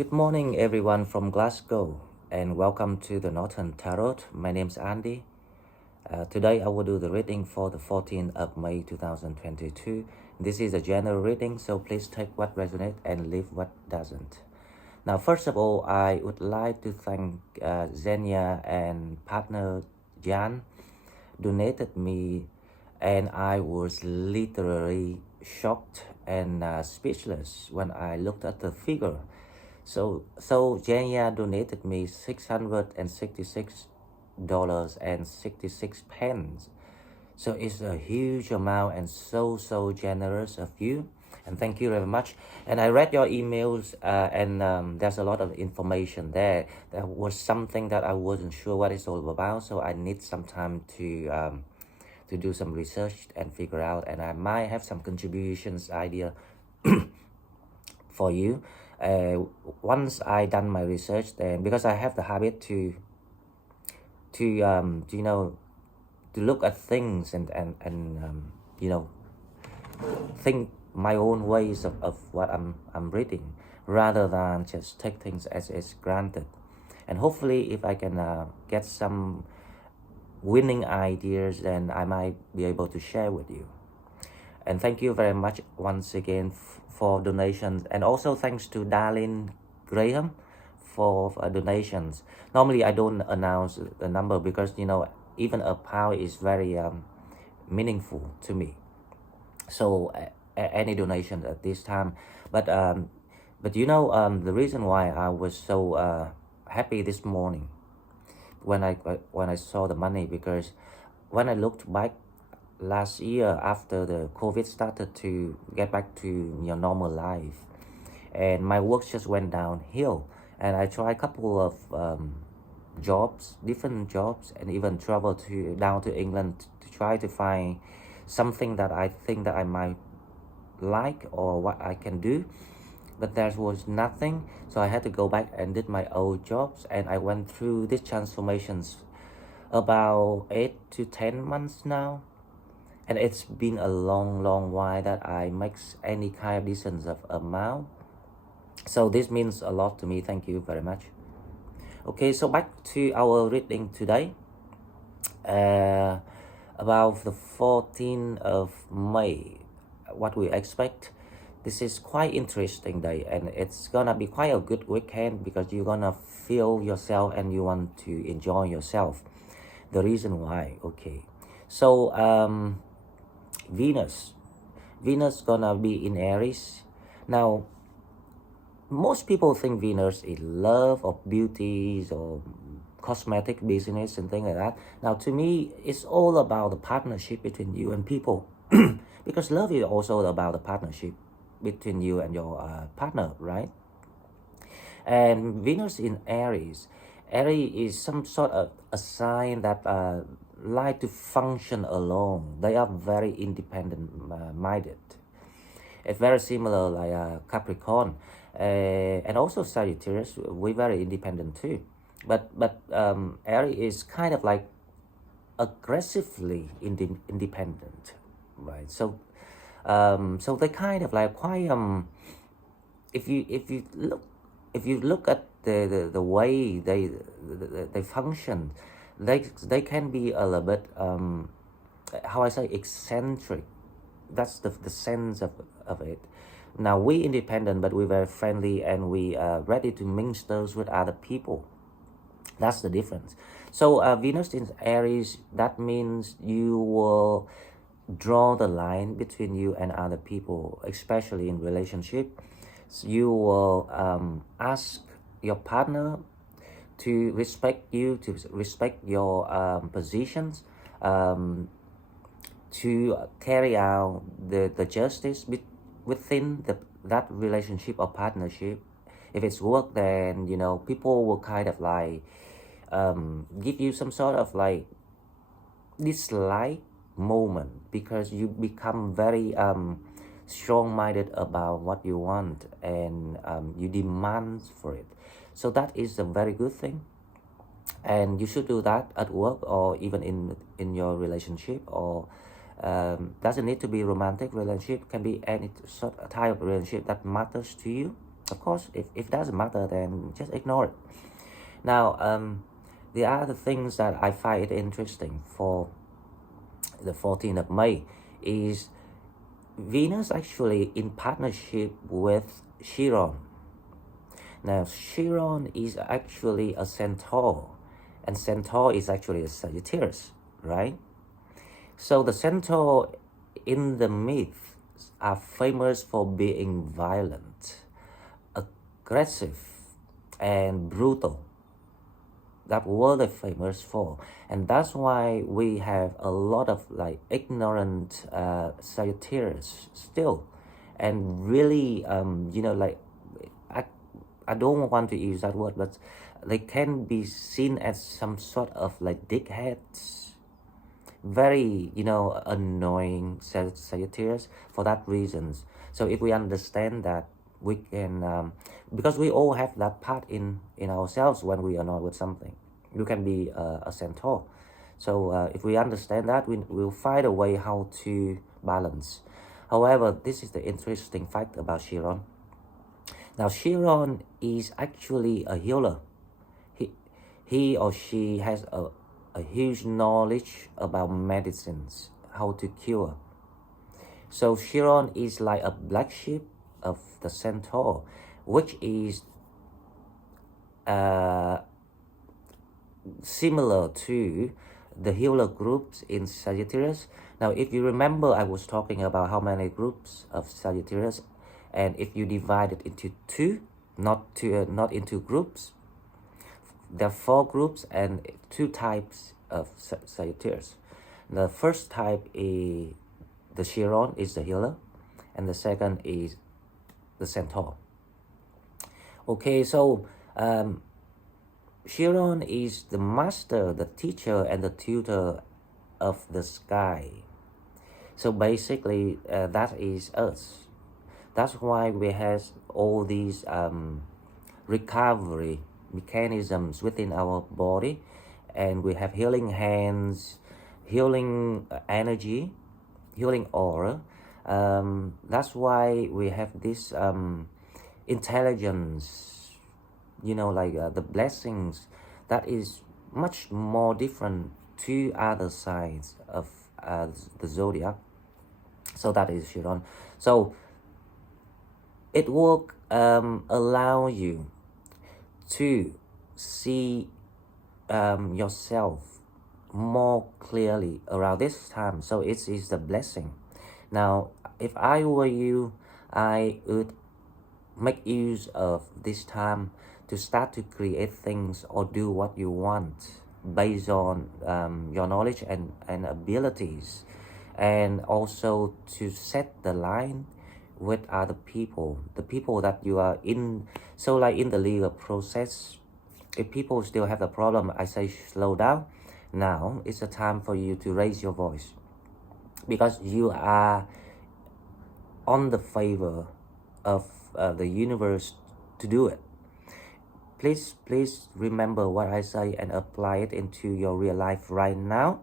Good morning, everyone from Glasgow, and welcome to the Northern Tarot. My name's Andy. Today, I will do the reading for the 14th of May 2022. This is a general reading, so please take what resonates and leave what doesn't. Now, first of all, I would like to thank Zenia and partner Jan donated me, and I was literally shocked and speechless when I looked at the figure. So Jenya donated me $666.66. So it's a huge amount and so generous of you. And thank you very much. And I read your emails and there's a lot of information there. There was something that I wasn't sure what it's all about. So I need some time to do some research and figure out. And I might have some contributions idea for you. Once I done my research, then because I have the habit to look at things and think my own ways of what I'm reading, rather than just take things as is granted. And hopefully, if I can get some winning ideas, then I might be able to share with you. And thank you very much once again for donations, and also thanks to Darlene Graham for donations. Normally I don't announce the number because even a pound is very meaningful to me. So any donation at this time, but the reason why I was so happy this morning when I saw the money, because when I looked back last year after the COVID started to get back to your normal life, and my work just went downhill, and I tried a couple of different jobs, and even traveled down to England to try to find something that I think that I might like or what I can do, but there was nothing. So I had to go back and did my old jobs, and I went through these transformations about 8 to 10 months now. And it's been a long while that I make any kind of decisions of amount. So this means a lot to me. Thank you very much. Okay, so back to our reading today. About the 14th of May, what we expect. This is quite interesting day, and it's gonna be quite a good weekend because you're gonna feel yourself and you want to enjoy yourself. The reason why, okay. So Venus gonna be in Aries. Now, most people think Venus is love or beauties or cosmetic business and things like that. Now, to me, it's all about the partnership between you and people. Because love is also about the partnership between you and your partner, right? And Venus in Aries is some sort of a sign that like to function alone. They are very independent minded. It's very similar like Capricorn and also Sagittarius. We're very independent too, but Aries is kind of like aggressively independent, right? So they kind of like quite if you look at the way they function, they can be a little bit how I say, eccentric. That's the sense of it. Now, we independent, but we're very friendly, and we are ready to mingle with other people. That's the difference. So Venus in Aries, that means you will draw the line between you and other people, especially in relationship. So you will ask your partner to respect you, to respect your positions, to carry out the justice within that relationship or partnership. If it's work, then people will kind of like give you some sort of like dislike moment, because you become very strong-minded about what you want, and you demand for it. So that is a very good thing, and you should do that at work or even in your relationship, or doesn't need to be romantic relationship, can be any sort of type of relationship that matters to you. Of course, if it doesn't matter, then just ignore it. Now, the other things that I find it interesting for the 14th of May is Venus actually in partnership with Chiron. Now, Chiron is actually a centaur, and centaur is actually a Sagittarius, right? So the centaur in the myth are famous for being violent, aggressive, and brutal. That what they're famous for, and that's why we have a lot of like ignorant Sagittarius still, and really like I don't want to use that word, but they can be seen as some sort of like dickheads, very annoying Sagittarius for that reasons. So if we understand that, we can because we all have that part in ourselves when we are not with something. You can be a centaur. So if we understand that, we'll find a way how to balance. However, this is the interesting fact about Chiron. Now, Chiron is actually a healer. He or she has a huge knowledge about medicines, how to cure. So Chiron is like a black sheep of the centaur, which is similar to the healer groups in Sagittarius. Now, if you remember, I was talking about how many groups of Sagittarius, and if you divide it into two, not into groups, there are 4 groups and 2 types of Sagittarius. The first type is the Chiron, is the healer, and the second is the centaur. Okay, so Chiron is the master, the teacher, and the tutor of the sky. So basically, that is us. That's why we have all these recovery mechanisms within our body, and we have healing hands, healing energy, healing aura. That's why we have this intelligence, like the blessings that is much more different to other sides of the zodiac. So that is Chiron. So it will allow you to see yourself more clearly around this time. So it is the blessing. Now, if I were you, I would make use of this time to start to create things or do what you want based on your knowledge and abilities, and also to set the line with other people, the people that you are in. So like in the legal process, if people still have a problem, I say slow down. Now it's a time for you to raise your voice, because you are on the favor of the universe to do it. Please remember what I say and apply it into your real life right now.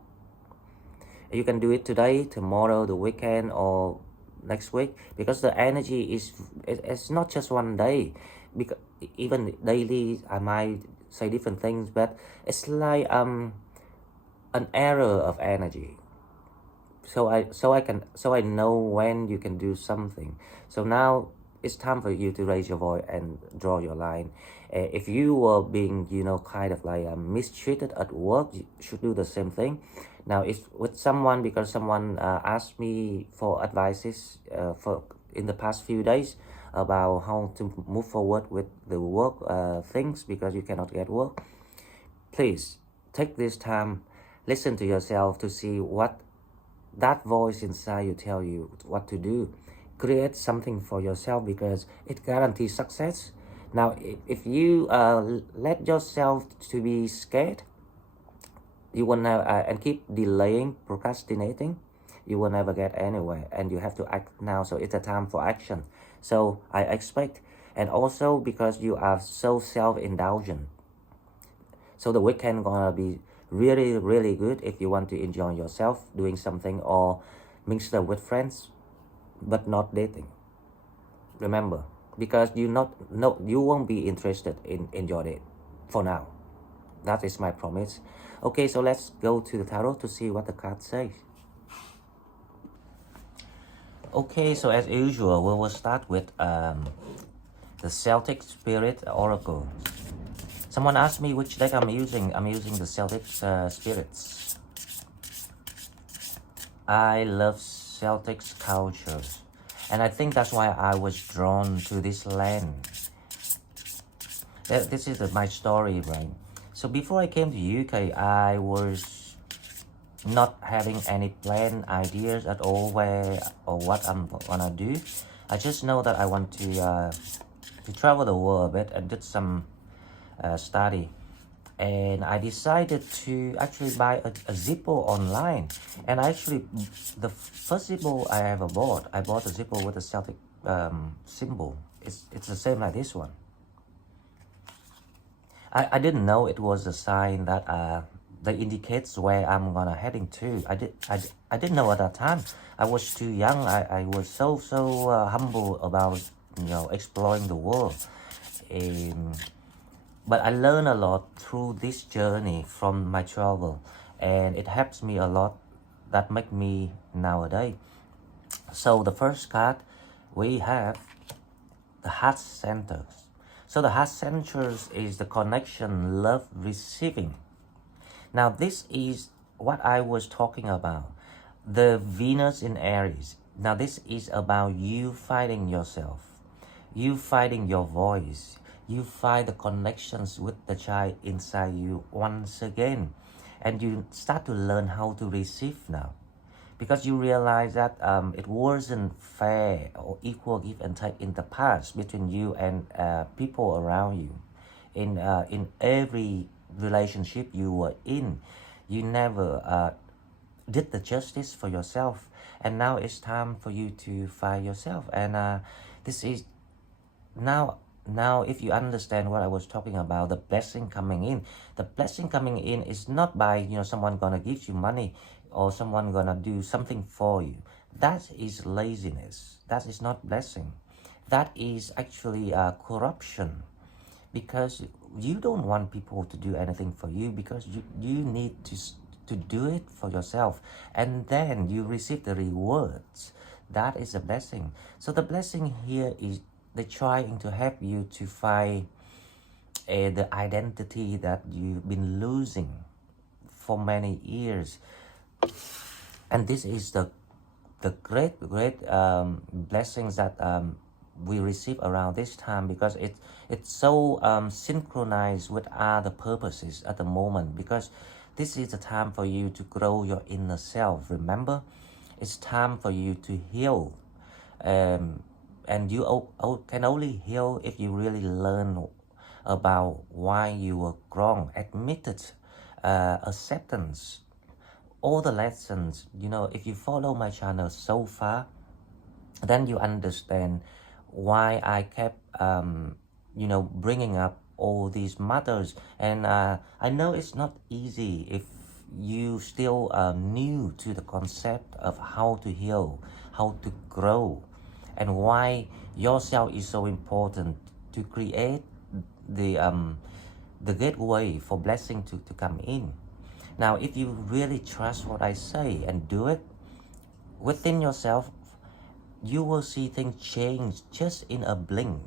You can do it today, tomorrow, the weekend, or next week, because the energy it's not just one day. Because even daily I might say different things, but it's like an error of energy. So I know when you can do something. So now it's time for you to raise your voice and draw your line. If you were being kind of like mistreated at work, you should do the same thing. Now it's with someone, because someone asked me for advices for in the past few days about how to move forward with the work things, because you cannot get work. Please take this time, listen to yourself to see what that voice inside you tell you what to do. Create something for yourself, because it guarantees success. Now if you let yourself to be scared, you will never and keep delaying, procrastinating, you will never get anywhere, and you have to act now. So it's a time for action. So I expect, and also because you are so self-indulgent, so the weekend gonna be really good if you want to enjoy yourself doing something or mix with friends, but not dating. Remember, because you won't be interested in your date for now. That is my promise. Okay, so let's go to the tarot to see what the card says. Okay, so as usual, we will start with the Celtic Spirit Oracle. Someone asked me which deck I'm using. I'm using the Celtic Spirits. I love Celtic culture, and I think that's why I was drawn to this land. This is my story, right? So before I came to UK, I was not having any plan, ideas at all where or what I'm gonna do. I just know that I want to travel the world a bit and did some study, and I decided to actually buy a Zippo online. And actually, the first Zippo I ever bought, I bought a Zippo with a Celtic symbol. It's the same like this one. I didn't know it was a sign that that indicates where I'm gonna heading to. I didn't know at that time. I was too young. I was so humble about exploring the world. But I learned a lot through this journey from my travel, and it helps me a lot. That make me nowadays. So the first card we have the heart centers. So the heart centers is the connection, love, receiving. Now this is what I was talking about. The Venus in Aries. Now this is about you finding yourself. You finding your voice. You find the connections with the child inside you once again. And you start to learn how to receive now. Because you realize that it wasn't fair or equal give and take in the past between you and people around you. In every relationship you were in, you never did the justice for yourself. And now it's time for you to find yourself. And this is now if you understand what I was talking about, the blessing coming in. The blessing coming in is not by someone gonna give you money or someone gonna do something for you. That is laziness. That is not blessing. That is actually corruption, because you don't want people to do anything for you, because you need to do it for yourself, and then you receive the rewards. That is a blessing. So the blessing here is they're trying to help you to find the identity that you've been losing for many years. And this is the great blessings that we receive around this time, because it's so synchronized with other purposes at the moment, because this is the time for you to grow your inner self. Remember, it's time for you to heal, and you can only heal if you really learn about why you were wrong, admit it, acceptance, all the lessons. If you follow my channel so far, then you understand why I kept bringing up all these matters. And I know it's not easy if you still new to the concept of how to heal, how to grow, and why yourself is so important to create the gateway for blessing to come in. Now, if you really trust what I say and do it within yourself, you will see things change just in a blink.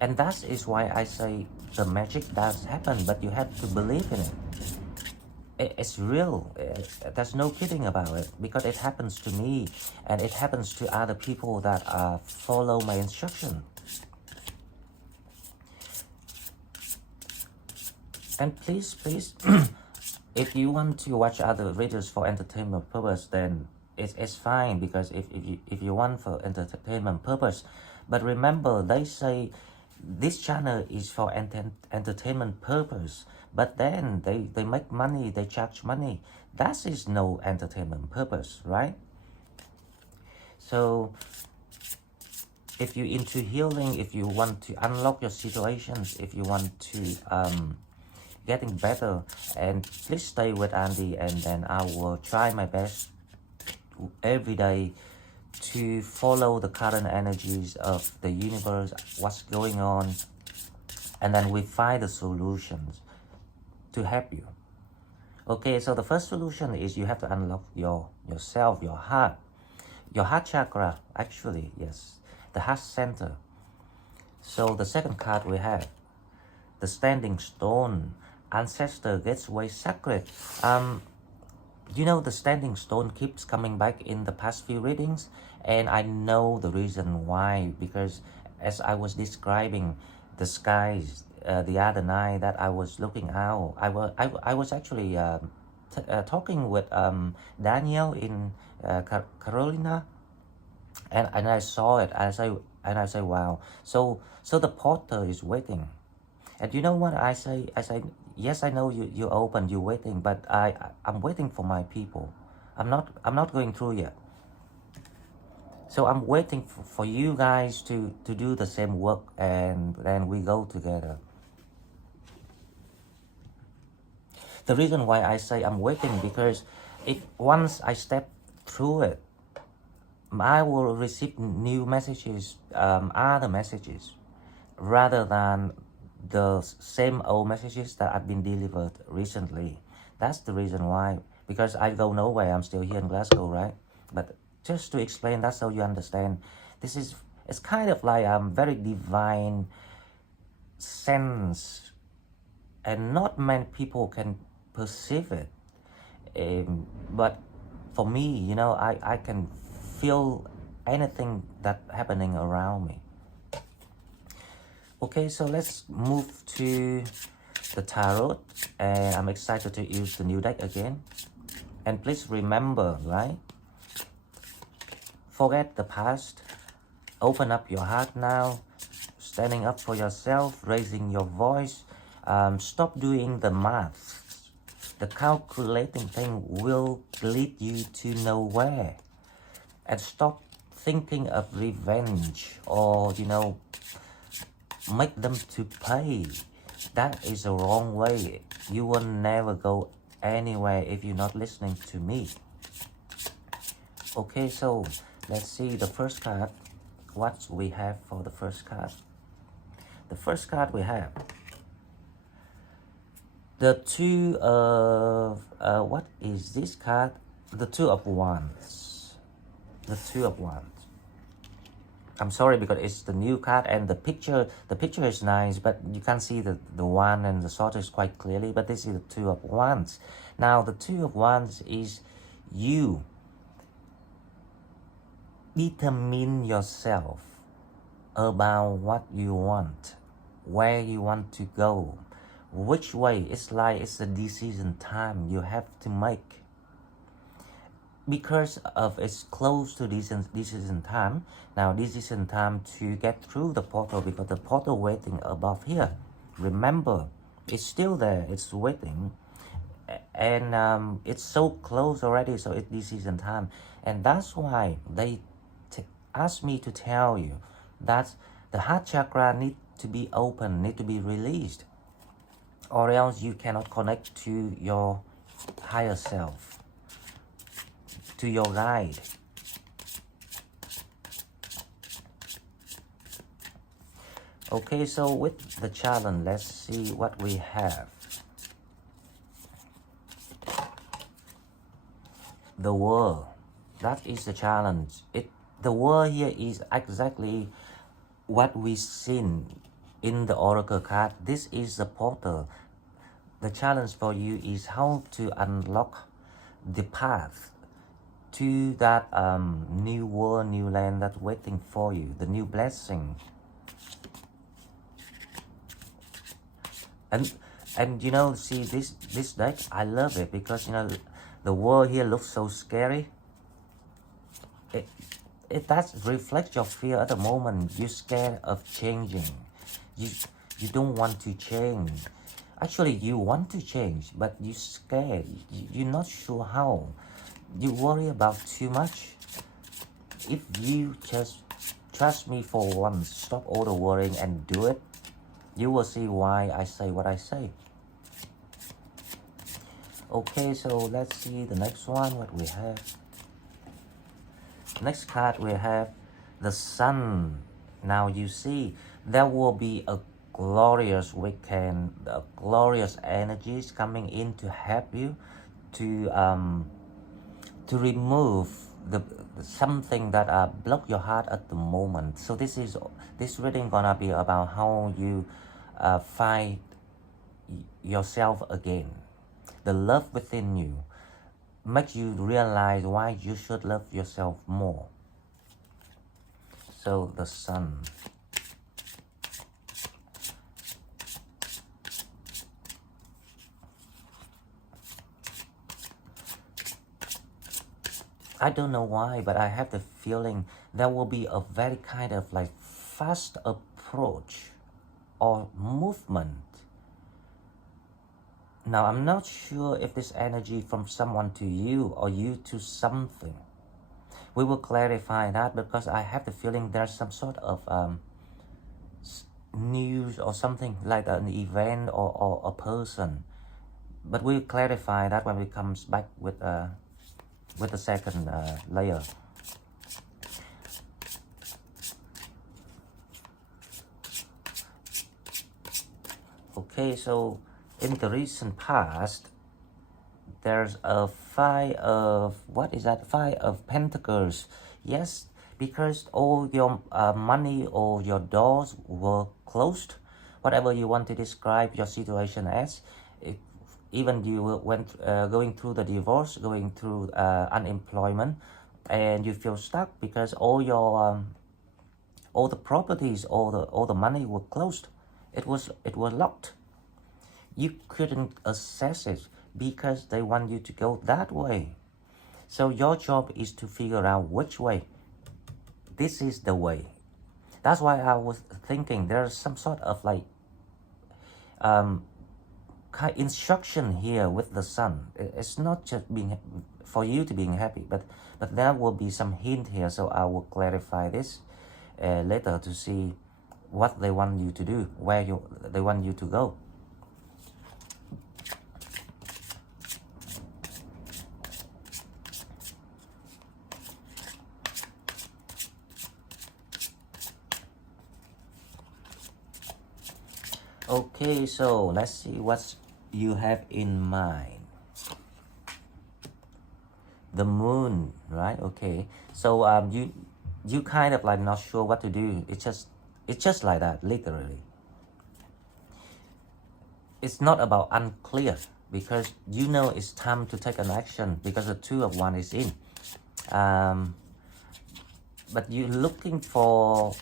And that is why I say the magic does happen, but you have to believe in it. It's real. There's no kidding about it, because it happens to me, and it happens to other people that follow my instruction. And please, if you want to watch other videos for entertainment purpose, then it's fine, because if you want for entertainment purpose. But remember, they say this channel is for entertainment purpose, but then they make money, they charge money. That is no entertainment purpose, right? So if you're into healing, if you want to unlock your situations, if you want to getting better, and please stay with Andy, and then I will try my best every day to follow the current energies of the universe, what's going on, and then we find the solutions to help you. Okay, so the first solution is you have to unlock yourself, your heart chakra, actually, yes, the heart center. So the second card we have, the standing stone, ancestor gateway sacred. You know, the standing stone keeps coming back in the past few readings, and I know the reason why, because as I was describing the skies the other night that I was looking out, I was actually talking with Daniel in Carolina, and I saw it, and I say, wow. So the porter is waiting, and you know what I say? I say, yes, I know you open, you're waiting, but I'm waiting for my people. I'm not going through yet. So I'm waiting for you guys to do the same work, and then we go together. The reason why I say I'm waiting, because if once I step through it, I will receive new messages, other messages, rather than the same old messages that have been delivered recently. That's the reason why, because I go nowhere, I'm still here in Glasgow, right? But just to explain that so you understand, it's kind of like very divine sense, and not many people can perceive it. But for me, you know, I can feel anything that happening around me. Okay, so let's move to the tarot, and I'm excited to use the new deck again. And please remember, right? Forget the past. Open up your heart now. Standing up for yourself, raising your voice. Stop doing the math. The calculating thing will lead you to nowhere. And stop thinking of revenge, or, you know, make them to pay. That is the wrong way. You will never go anywhere if you're not listening to me. Okay, so let's see the first card. What we have for the first card? The first card we have the Two of what is this card? The Two of Wands. The Two of Wands. I'm sorry, because it's the new card, and the picture is nice, but you can't see the wand and the sword is quite clearly. But this is the Two of Wands. Now the Two of Wands is you determine yourself about what you want, where you want to go, which way. It's like it's a decision time you have to make. Because of it's close to decision time. Now decision time to get through the portal, because the portal waiting above here. Remember, it's still there, it's waiting, and it's so close already, so it's decision time. And that's why they asked me to tell you that the heart chakra need to be open, need to be released, or else you cannot connect to your higher self, to your guide. Okay, so with the challenge, let's see what we have. The world, that is the challenge. The world here is exactly what we seen in the oracle card. This is the portal. The challenge for you is how to unlock the path to that new world, new land that's waiting for you, the new blessing. And you know, see this deck, I love it, because you know the world here looks so scary. It does reflect your fear at the moment. You're scared of changing. You don't want to change. Actually, you want to change, but you're scared. You're not sure how. You worry about too much. If you just trust me for once, stop all the worrying and do it, you will see why I say what I say. Okay, so let's see the next one, what we have. Next card we have the Sun. Now you see there will be a glorious weekend, glorious energies coming in to help you to remove the something that block your heart at the moment. So this reading gonna be about how you find yourself again, the love within you, makes you realize why you should love yourself more. So the Sun. I don't know why, but I have the feeling there will be a very kind of like fast approach or movement. Now, I'm not sure if this energy from someone to you or you to something. We will clarify that because I have the feeling there's some sort of news or something like an event or a person. But we'll clarify that when we comes back with the second layer. Okay, so in the recent past, there's a Five of, what is that? Five of Pentacles. Yes, because all your money or your doors were closed. Whatever you want to describe your situation as, even you went going through the divorce, going through unemployment, and you feel stuck because all your all the properties, all the money were closed. It was locked. You couldn't access it because they want you to go that way. So your job is to figure out which way. This is the way. That's why I was thinking there's some sort of like instruction here with the Sun. It's not just being for you to being happy, but there will be some hint here. So I will clarify this later to see what they want you to do, where they want you to go. Okay, so let's see what you have in mind. The Moon, right? Okay, so you kind of like not sure what to do. It's just like that, literally. It's not about unclear because you know it's time to take an action because the Two of Wands is in. But you're looking for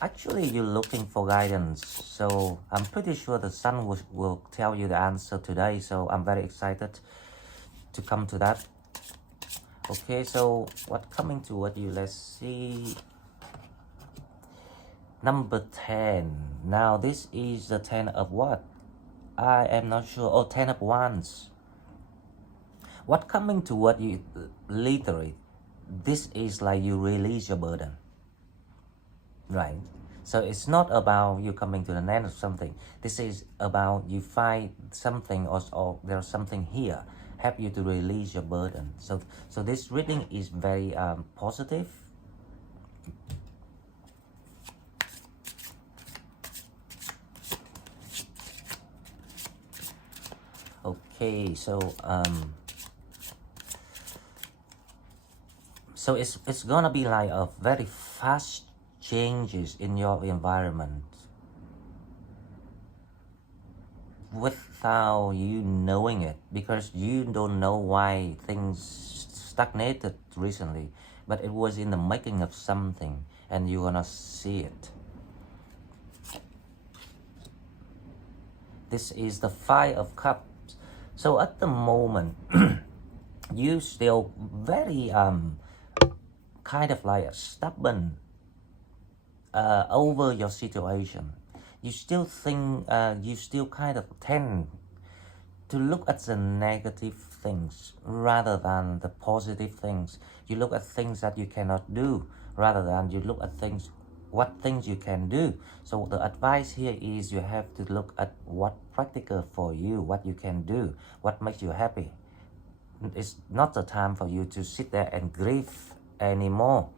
guidance. So I'm pretty sure the Sun will tell you the answer today. So I'm very excited to come to that. Okay, so what coming toward you? Let's see. Number 10. Now this is the 10 of what? I am not sure. Oh, 10 of Wands. What coming toward you? Literally, this is like you release your burden. Right, so it's not about you coming to the end of something. This is about you find something or there's something here help you to release your burden. So this reading is very positive. Okay, so it's gonna be like a very fast changes in your environment without you knowing it, because you don't know why things stagnated recently, but it was in the making of something and you're gonna see it. This is the Five of Cups. So at the moment you still very kind of like stubborn over your situation. You still think, you still kind of tend to look at the negative things rather than the positive things. You look at things that you cannot do rather than you look at what things you can do. So the advice here is you have to look at what practical for you, what you can do, what makes you happy. It's not the time for you to sit there and grieve anymore.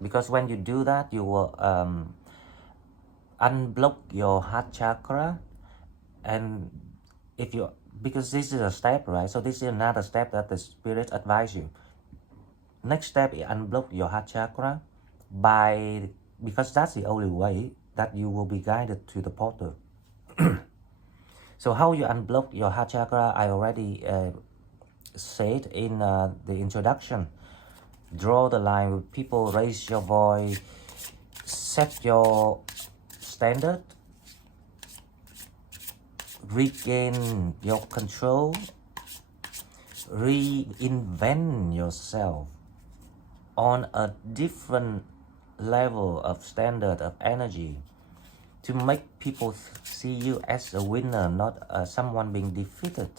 Because when you do that, you will unblock your heart chakra. And if you, because this is a step, right? So this is another step that the spirit advise you. Next step is unblock your heart chakra by, because that's the only way that you will be guided to the portal. So how you unblock your heart chakra, I already said in the introduction. Draw the line with people, raise your voice, set your standard, regain your control, reinvent yourself on a different level of standard of energy to make people see you as a winner, not someone being defeated.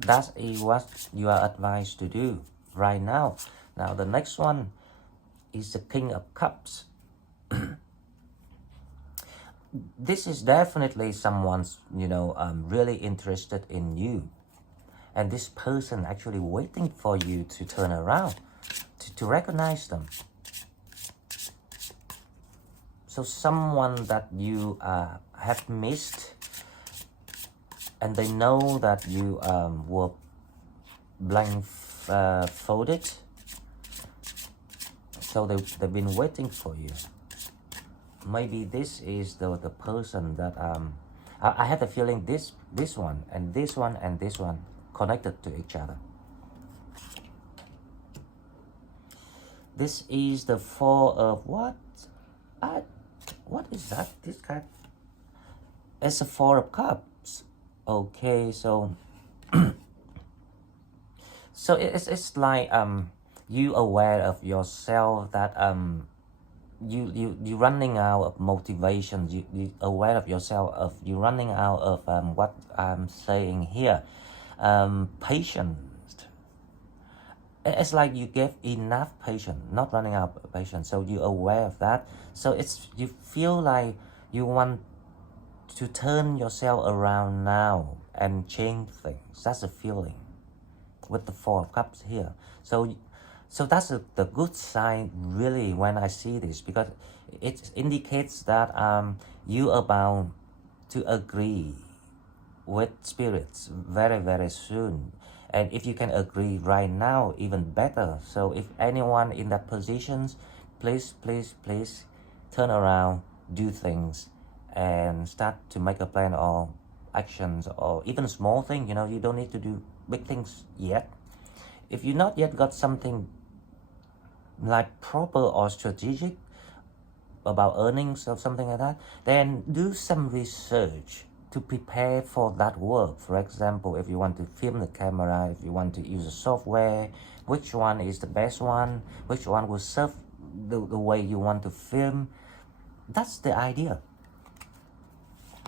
That is what you are advised to do right now. Now the next one is the King of Cups. This is definitely someone's, really interested in you. And this person actually waiting for you to turn around, to recognize them. So someone that you have missed, and they know that you were blindfolded. So they've been waiting for you. Maybe this is the person that I have a feeling this one and this one and this one connected to each other. This is the Four of what? What is that? This card? It's a Four of Cups. Okay, so so it's like you aware of yourself that you running out of motivation. You aware of yourself of you running out of what I'm saying here. Patience. It's like you give enough patience, not running out of patience. So you're aware of that. So it's, you feel like you want to turn yourself around now and change things. That's a feeling with the Four of Cups here. So that's the good sign really when I see this, because it indicates that you are about to agree with spirits very, very soon. And if you can agree right now, even better. So if anyone in that positions, please turn around, do things, and start to make a plan or actions, or even small thing. You don't need to do big things yet. If you not yet got something like proper or strategic about earnings or something like that, then do some research to prepare for that work. For example, if you want to film the camera, if you want to use a software, which one is the best one, which one will serve the way you want to film. That's the idea,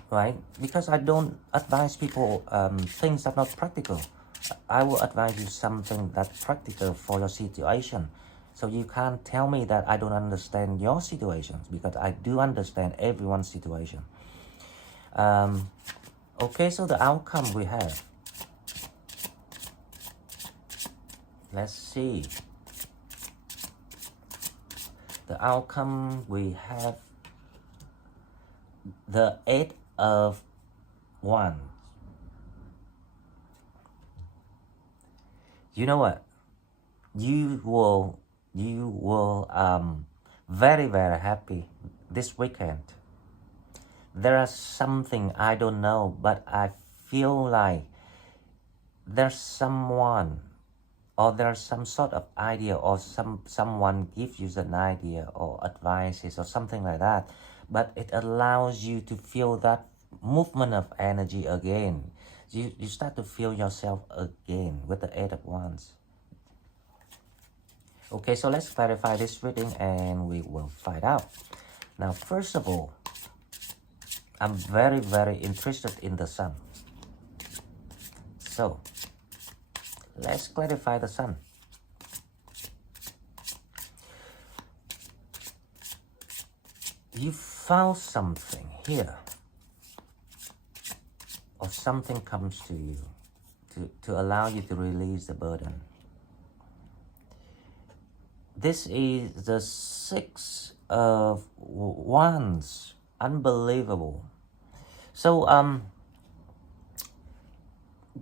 right? Because I don't advise people things that are not practical. I will advise you something that's practical for your situation. So you can't tell me that I don't understand your situations, because I do understand everyone's situation. Okay, so the outcome we have. Let's see. The outcome we have. The Eight of Wands. You know what? You will very, very happy this weekend. There is something I don't know, but I feel like there's someone, or there's some sort of idea, or someone gives you an idea or advices or something like that, but it allows you to feel that movement of energy again. You start to feel yourself again with the Eight of Wands. Okay, so let's clarify this reading and we will find out. Now, first of all, I'm very, very interested in the Sun. So, let's clarify the Sun. You found something here, or something comes to you to allow you to release the burden. This is the Six of Wands. Unbelievable. So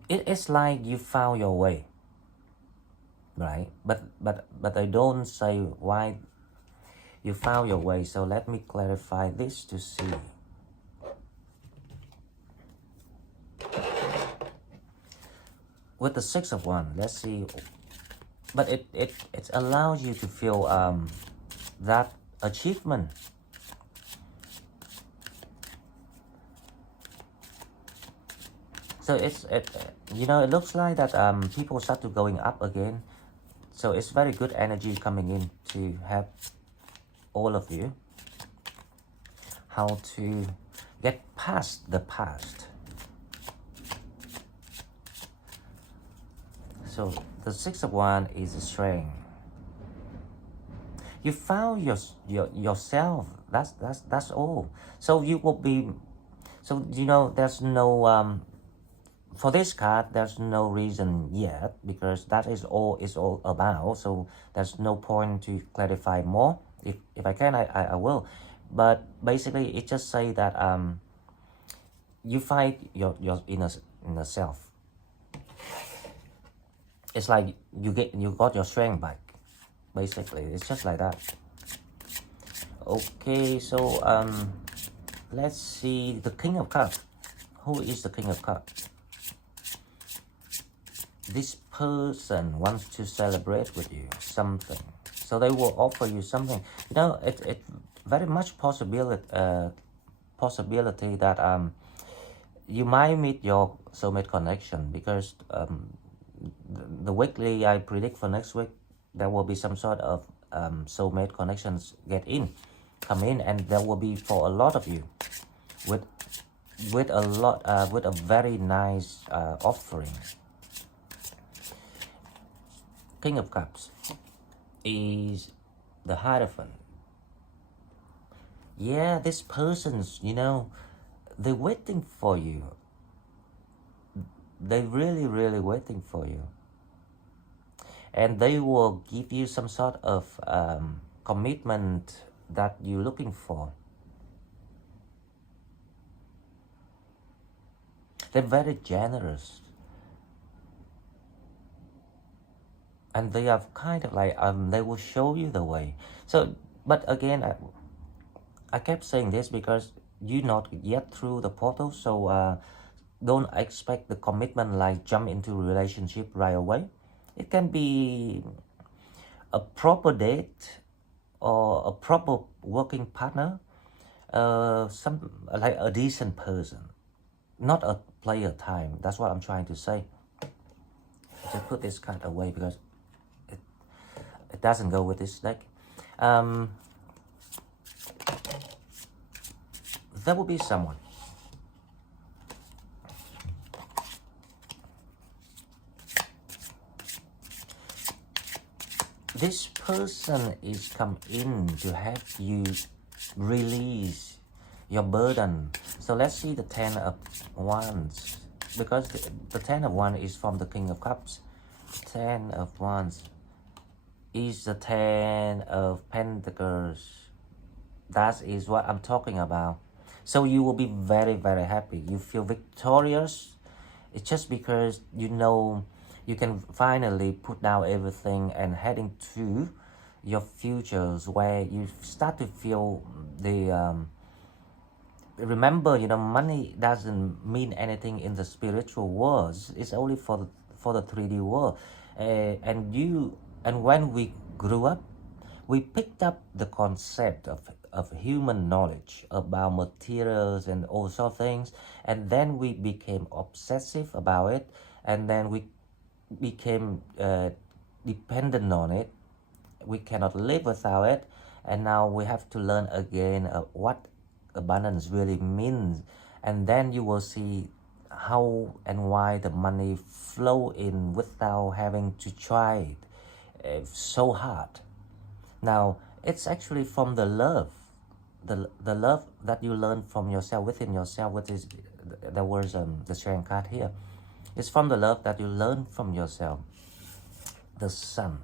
it's like you found your way, right? But I don't say why you found your way. So let me clarify this to see. With the Six of Wands, let's see. But it allows you to feel that achievement. So you know, it looks like that people start to going up again. So it's very good energy coming in to help all of you how to get past the past. So the Six of Wands is strength. You found yourself. That's all. So you will be. So you know, there's no for this card, there's no reason yet because that is all it's all about. So there's no point to clarify more. If I can, I will. But basically, it just say that you find your inner self. It's like you got your strength back. Basically, it's just like that. Okay, so let's see the King of Cups. Who is the King of Cups? This person wants to celebrate with you something, so they will offer you something. You know, it very much possibility that you might meet your soulmate connection because the weekly I predict for next week there will be some sort of soulmate connections come in, and there will be for a lot of you with a very nice offering. King of Cups is the Hierophant. Yeah, this person's, you know, they're waiting for you. They're really, really waiting for you. And they will give you some sort of commitment that you're looking for. They're very generous. And they are kind of like, they will show you the way. So, but again, I kept saying this because you're not yet through the portal. So don't expect the commitment like jump into a relationship right away. It can be a proper date or a proper working partner, some like a decent person, not a player time. That's what I'm trying to say. Just put this card away because it doesn't go with this deck. There will be someone. This person is come in to help you release your burden. So let's see the Ten of Wands, because the Ten of Wands is from the King of Cups. Ten of Wands is the Ten of Pentacles. That is what I'm talking about. So you will be very, very happy. You feel victorious. It's just because you know you can finally put down everything and heading to your futures where you start to feel the remember, you know, money doesn't mean anything in the spiritual world. It's only for the 3D world. And when we grew up, we picked up the concept of human knowledge about materials and all sorts of things, and then we became obsessive about it, and then we became dependent on it. We cannot live without it, and now we have to learn again what abundance really means, and then you will see how and why the money flow in without having to try it so hard. Now it's actually from the love, the love that you learn from yourself, within yourself, which is there was the sharing card here. It's from the love that you learn from yourself. The Sun.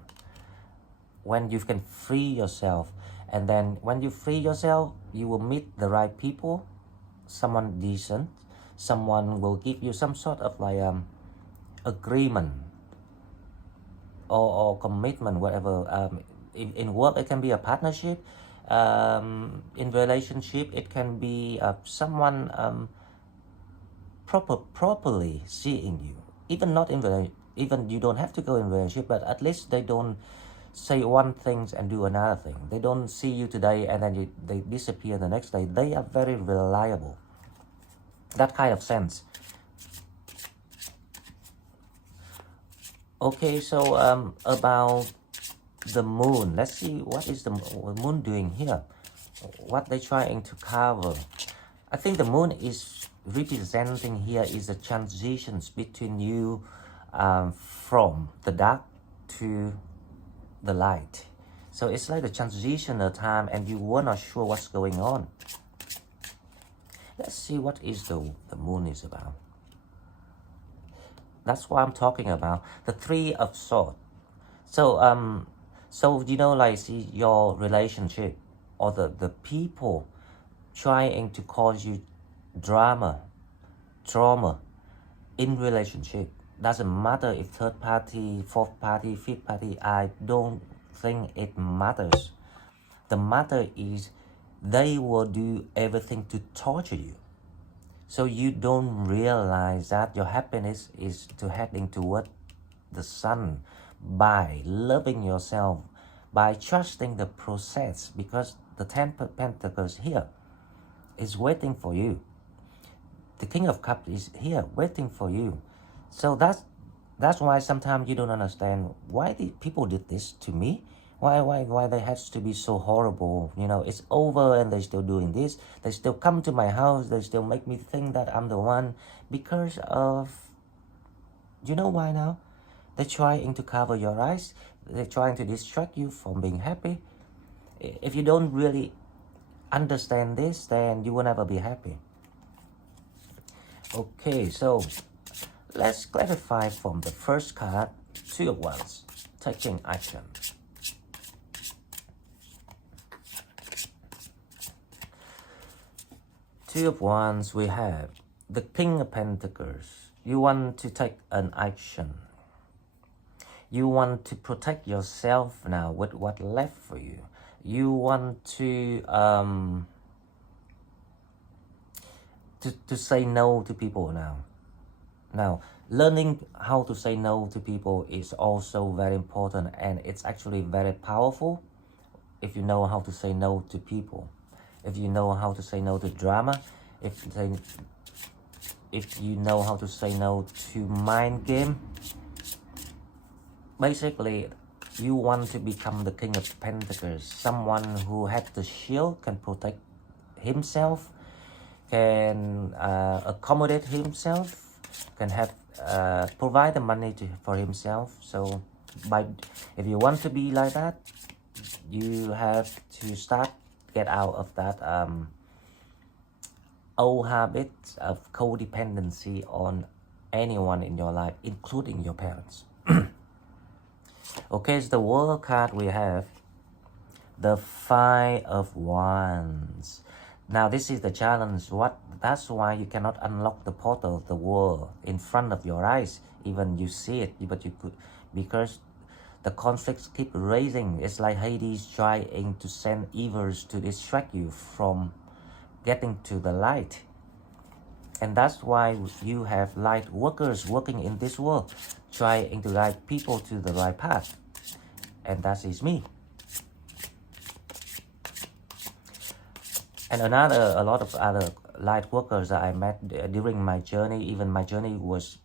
when you can free yourself. And then when you free yourself, you will meet the right people, someone decent, someone will give you some sort of like agreement or commitment, whatever. In work, it can be a partnership. In relationship, it can be someone properly seeing you. Even not in even you don't have to go in relationship, but at least they don't say one thing and do another thing. They don't see you today and then they disappear the next day. They are very reliable. That kind of sense. Okay, so about the moon. Let's see what is the moon doing here. What they trying to cover. I think the moon is representing here is the transitions between you from the dark to the light. So it's like the transitional time and you were not sure what's going on. Let's see what is the moon is about. That's what I'm talking about. The Three of Swords. So so you know, like, see your relationship or the people trying to cause you trauma in relationship. Doesn't matter if third party, fourth party, fifth party. I don't think it matters. The matter is they will do everything to torture you. So you don't realize that your happiness is to heading toward the sun by loving yourself, by trusting the process, because the Ten Pentacles here is waiting for you. The King of Cups is here waiting for you. So that's why sometimes you don't understand why people did this to me. Why they have to be so horrible? You know, it's over and they're still doing this. They still come to my house. They still make me think that I'm the one because of, you know why now? They're trying to cover your eyes. They're trying to distract you from being happy. If you don't really understand this, then you will never be happy. Okay, so let's clarify from the first card, Two of Wands, taking action. Two of Wands, we have the King of Pentacles. You want to take an action. You want to protect yourself now with what left for you. You want to say no to people now. Now, learning how to say no to people is also very important, and it's actually very powerful if you know how to say no to people. If you know how to say no to drama, if you know how to say no to mind game, basically you want to become the King of Pentacles, someone who has the shield, can protect himself, can accommodate himself, can have provide the money for himself. So if you want to be like that, you have to get out of that old habits of codependency on anyone in your life, including your parents. Okay, so the World card we have the Five of Wands. Now this is the challenge. That's why you cannot unlock the portal of the world in front of your eyes. Even you see it, but you could, because the conflicts keep raising. It's like Hades trying to send evils to distract you from getting to the light. And that's why you have light workers working in this world, trying to guide people to the right path. And that is me. And a lot of other light workers that I met during my journey. Even my journey was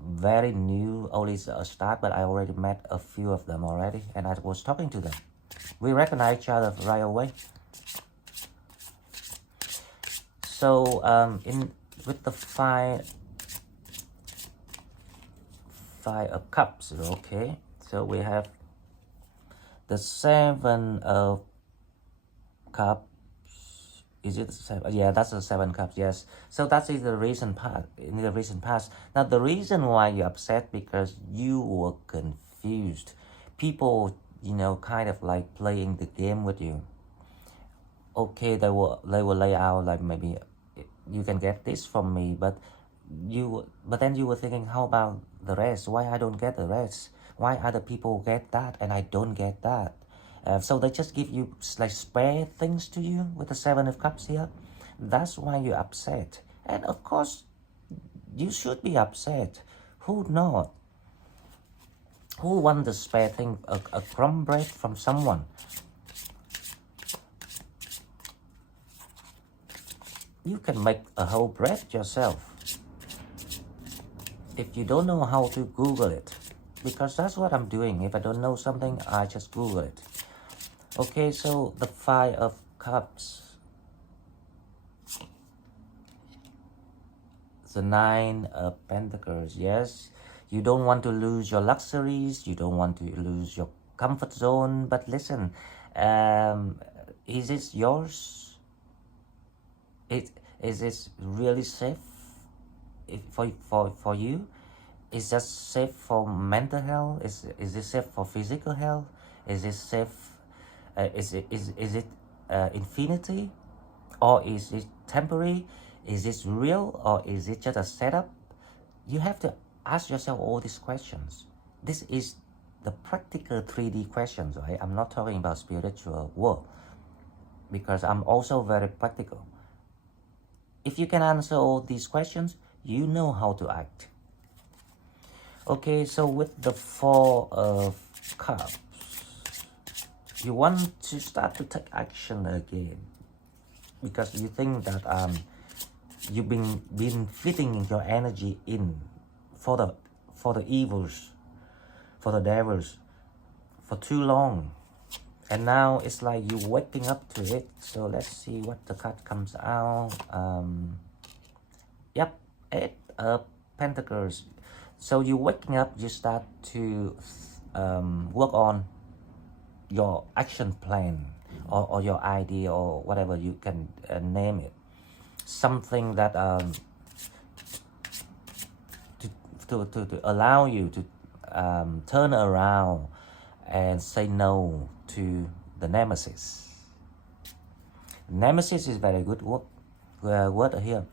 very new, only a start, but I already met a few of them already, and I was talking to them. We recognize each other right away. So with the five of Cups, okay. So we have the Seven of Cups. Is it seven? Yeah, that's the Seven Cups. Yes. So that is the recent past. In the recent past. Now the reason why you're upset because you were confused. People you know, kind of like playing the game with you. Okay, they will lay out like maybe you can get this from me, but then you were thinking, how about the rest? Why I don't get the rest? Why other people get that and I don't get that? So they just give you like spare things to you with the Seven of Cups here. That's why you're upset. And of course, you should be upset. Who not? Who want the spare thing, a crumb bread from someone? You can make a whole bread yourself. If you don't know how to, Google it. Because that's what I'm doing. If I don't know something, I just Google it. Okay, so the Five of Cups. The Nine of Pentacles. Yes, you don't want to lose your luxuries. You don't want to lose your comfort zone. But listen, is this yours? Is this really safe for you? Is that safe for mental health? Is it safe for physical health? Is it safe? Is it infinity, or is it temporary? Is this real, or is it just a setup? You have to ask yourself all these questions. This is the practical 3D questions, right? I'm not talking about spiritual world, because I'm also very practical. If you can answer all these questions, you know how to act. Okay, so with the Four of Cups, you want to start to take action again, because you think that you've been fitting your energy in for the evils, for the devils, for too long, and now it's like you waking up to it. So let's see what the card comes out. Yep, Eight of Pentacles. So you're waking up, you start to work on your action plan, or your idea, or whatever you can name it. Something that to allow you to turn around and say no to the nemesis. Nemesis is very good word here.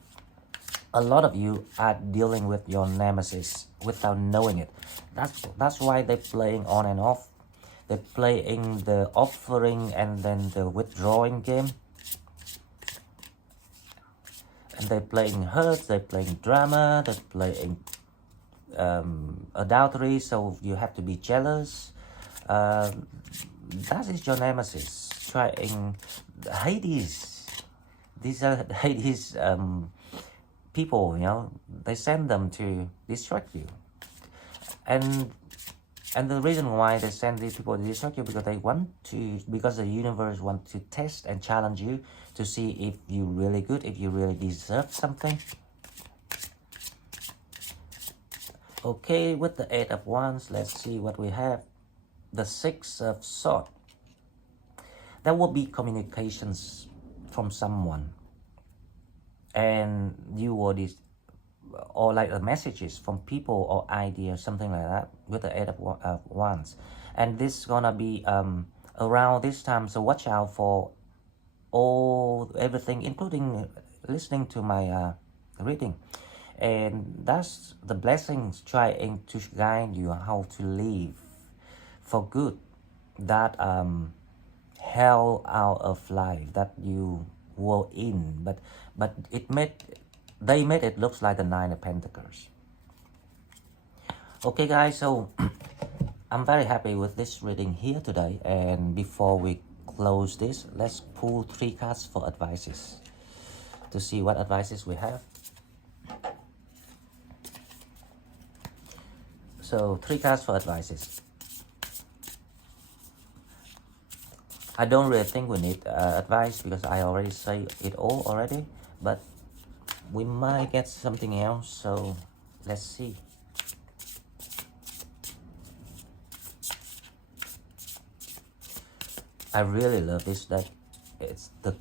A lot of you are dealing with your nemesis without knowing it. That's why they're playing on and off. They're playing the offering and then the withdrawing game. And they're playing hurt, they're playing drama, they're playing adultery, so you have to be jealous. That is your nemesis. Trying Hades. These are Hades people, you know, they send them to distract you. And the reason why they send these people to distract you, because they want to, because the universe wants to test and challenge you to see if you're really good, if you really deserve something. Okay, with the Eight of Wands, let's see what we have. The Six of Swords. There will be communications from someone, and you will or like messages from people or ideas, something like that, with the Eight of Wands. And this is gonna be around this time, so watch out for everything, including listening to my reading. And that's the blessings trying to guide you how to live for good that hell out of life that you were in, but they made it looks like the Nine of Pentacles. Okay guys, so I'm very happy with this reading here today, and before we close this, let's pull 3 cards for advices to see what advices we have. So 3 cards for advices. I don't really think we need advice, because I already say it all already, but we might get something else, so let's see. I really love this deck. It's the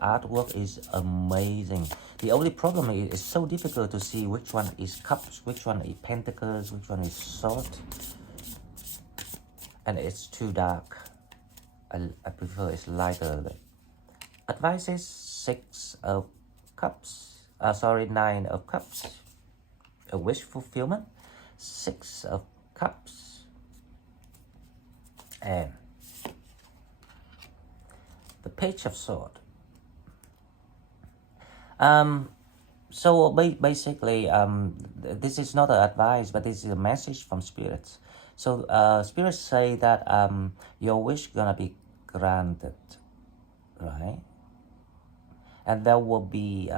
artwork is amazing. The only problem is it's so difficult to see which one is cups, which one is pentacles, which one is sword. and it's too dark. I prefer it's lighter. Advice is 6 of Cups. Sorry, 9 of Cups. A wish fulfillment. 6 of Cups. And the Page of Swords. So basically, this is not an advice, but this is a message from spirits. So spirits say that your wish gonna be granted, right? And there will be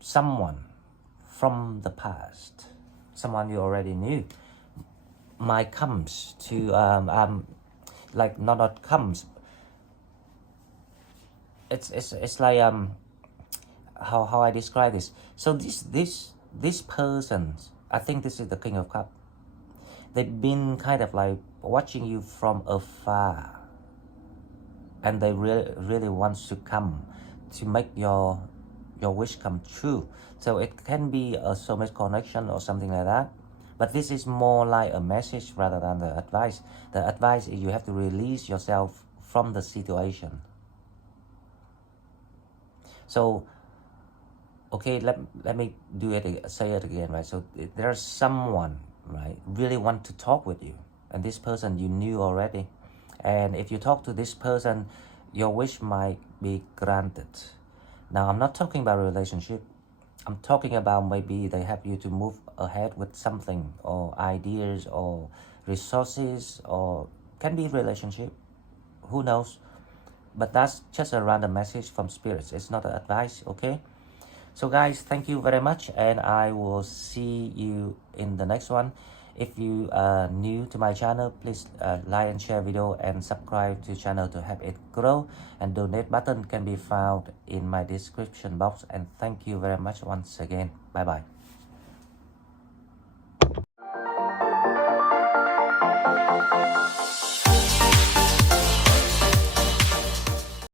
someone from the past, someone you already knew, might comes to like not comes. It's like how I describe this. So this person, I think this is the King of Cups. They've been kind of like watching you from afar, and they really want to come to make your wish come true. So it can be a soulmate connection or something like that. But this is more like a message rather than the advice. The advice is you have to release yourself from the situation. So, okay, let me say it again, right? So there's someone, right, really want to talk with you, and this person you knew already. And if you talk to this person, your wish might be granted. Now, I'm not talking about a relationship. I'm talking about maybe they help you to move ahead with something, or ideas, or resources, or can be relationship. Who knows? But that's just a random message from spirits. It's not an advice, okay? So guys, thank you very much, and I will see you in the next one. If you are new to my channel, please like and share video and subscribe to channel to help it grow. And donate button can be found in my description box. And thank you very much once again. Bye bye.